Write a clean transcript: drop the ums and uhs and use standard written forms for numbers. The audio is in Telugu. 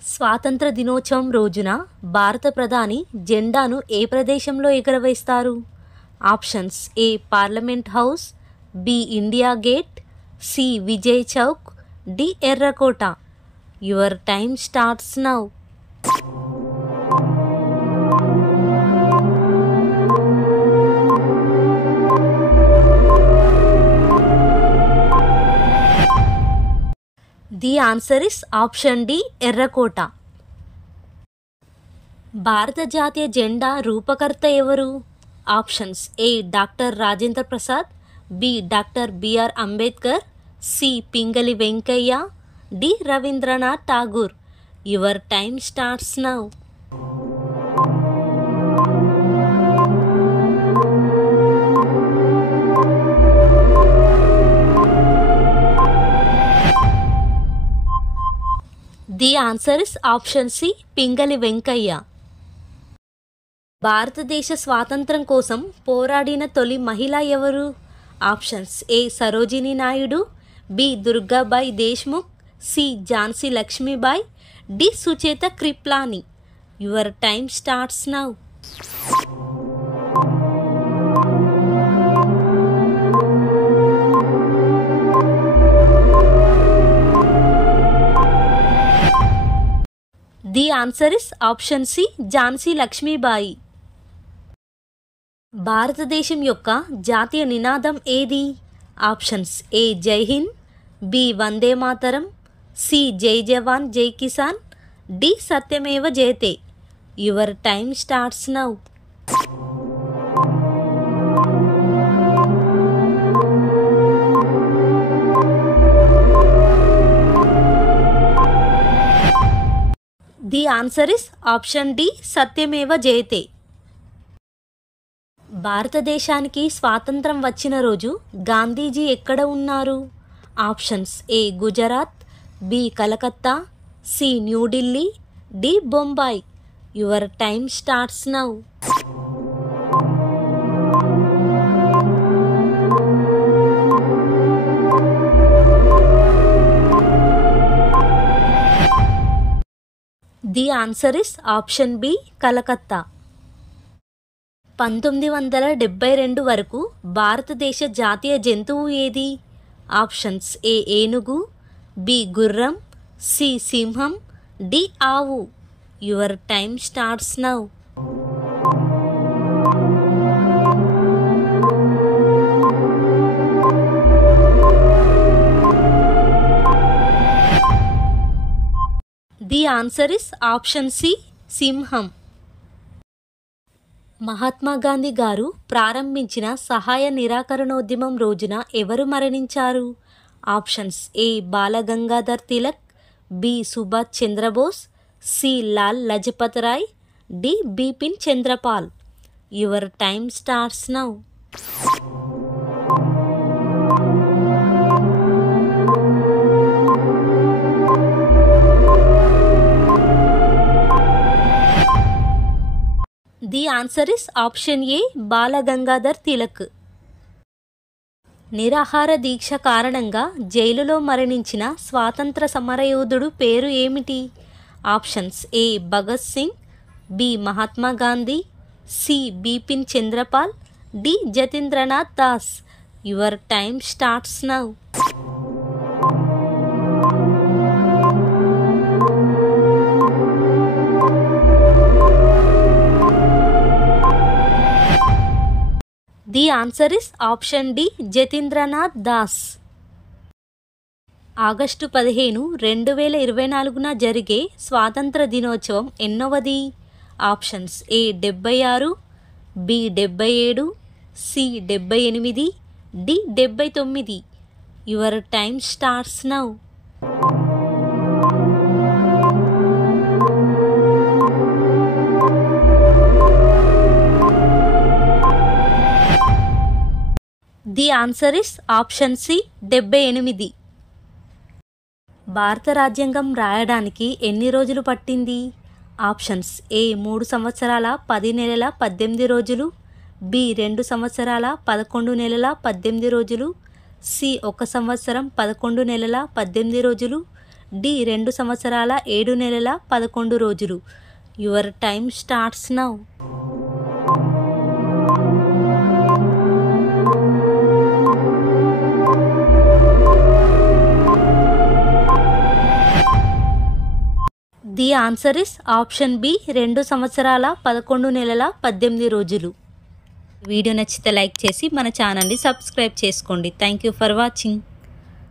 స్వాతంత్ర దినోత్సవం రోజున భారత ప్రధాని జెండాను ఏ ప్రదేశంలో ఎగురవేస్తారు? Options: A parliament house, B India Gate, C Vijay Chowk, D ఎర్రకోట. Your time starts now. The answer is option D ఎర్రకోట. భారత జాతీయ జెండా రూపకర్త ఎవరు? Options: A doctor Rajendra Prasad, B doctor BR Ambedkar, C Pingali Venkayya, D Rabindranath Tagore. Your time starts now. The answer is option C Pingali Venkayya. భారతదేశ స్వాతంత్రం కోసం పోరాడిన తొలి మహిళ ఎవరు? Options: A Sarojini Naidu, B Durgabai Deshmukh, C Jhansi Lakshmibai, D Sucheta Kripalani. Your time starts now. The answer is option C Jhansi Lakshmibai. భారతదేశం యొక్క జాతీయ నినాదం ఏది? Options: A Jai Hind, B Vande Mataram, C Jai Jawan Jai Kisan, D Satyameva Jayate. Your time starts now. The answer is option D Satyameva Jayate. భారతదేశానికి స్వాతంత్రం వచ్చిన రోజు గాంధీజీ ఎక్కడ ఉన్నారు? Options: A Gujarat, B Calcutta, C New Delhi, D Bombay. Your time starts now. The answer is option B Calcutta. 1972 వరకు భారతదేశ జాతీయ జంతువు ఏది? ఆప్షన్స్: ఏ ఏనుగు, బి గుర్రం, సి సింహం, డి ఆవు. Your time starts now. The answer is option C సింహం. మహాత్మా గాంధీ గారు ప్రారంభించిన సహాయ నిరాకరణోద్యమం రోజున ఎవరు మరణించారు? Options: A Balgangadhar Tilak, B Subhash Chandrabose, C Lal Lajpat Rai, D Bipin Chandrapal. Your time starts now. The answer is option A Balgangadhar Tilak. నిరాహార దీక్ష కారణంగా జైలులో మరణించిన స్వాతంత్ర సమరయోధుడు పేరు ఏమిటి? Options: A Bhagat Singh, B Mahatma Gandhi, C Bipin Chandrapal, D Jatindranath Das. Your time starts now. The answer is option D Jatindranath Das. August 15, 2024 జరిగే స్వాతంత్ర దినోత్సవం ఎన్నవది? Options: A 76, B 77, C 78, D 79. Your time starts now. The answer is option C 78. భారత రాజ్యాంగం రాయడానికి ఎన్ని రోజులు పట్టింది? ఆప్షన్స్: ఏ 3 సంవత్సరాల 10 నెలల 18 రోజులు, బి 2 సంవత్సరాల 11 నెలల 18 రోజులు, సి 1 సంవత్సరం 11 నెలల 18 రోజులు, డి 2 సంవత్సరాల 7 నెలల 11 రోజులు. Your time starts now. The answer is option B 2 సంవత్సరాల 11 నెలల 18 రోజులు. వీడియో నచ్చితే లైక్ చేసి మన ఛానల్ని సబ్స్క్రైబ్ చేసుకోండి. Thank you for watching.